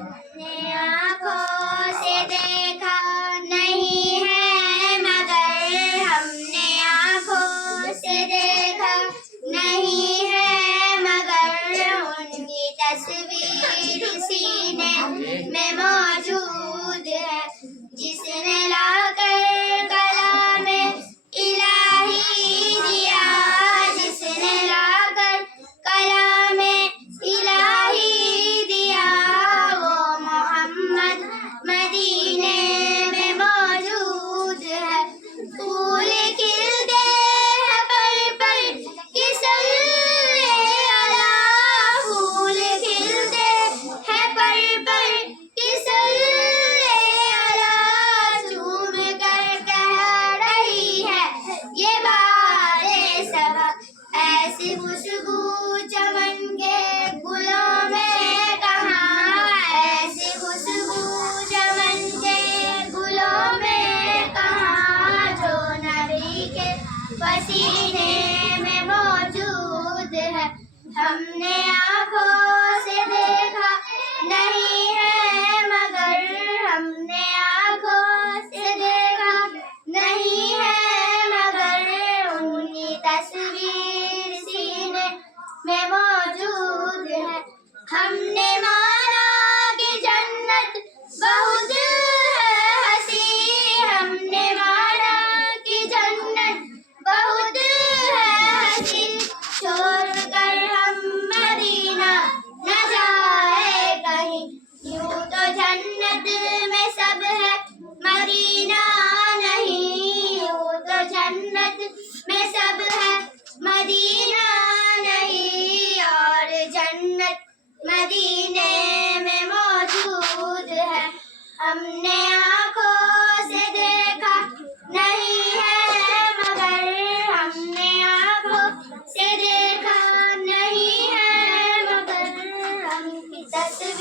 نے آنکھوں سے دیکھا نہیں ہے مگر ہم نے آنکھوں سے دیکھا نہیں ہے مگر ان کی تصویر سینے میں موجود ہے جس نے لا کر کلام الہی دیا جس نے لا کر کلام الہی دیا وہ محمد مدینے میں موجود ہے پھول کھلتے ہیں پر پر کسل اللہ پھول کھلتے ہیں پر پر کسل اللہ چوم کر کہہ رہی ہے یہ بات صبا ایسی خوشبو چمن کے گلوں میں کہاں ایسی خوشبو چمن کے گلوں میں کہاں جو نبی کے پسینے میں موجود ہے ہم نے آنکھوں سے دیکھا نہیں ہے مگر ہم نے آنکھوں سے دیکھا نہیں ہے مگر ان کی تصویر سینے میں موجود ہے ہم نے مانا کہ جنت بہت ہے حسین ہم نے مانا کہ جنت بہت ہے حسین چھوڑ کر ہم مدینہ نہ جائے کہیں یوں تو جنت میں سب ہے مدینہ نہیں یوں تو جنت میں سب ہے مدینہ نہیں اور جنت مدینے میں موجود ہے ہم نے آنکھوں سے دیکھا نہیں ہے مگر ہم نے آنکھوں سے دیکھا نہیں ہے مگر ہم کی تصویر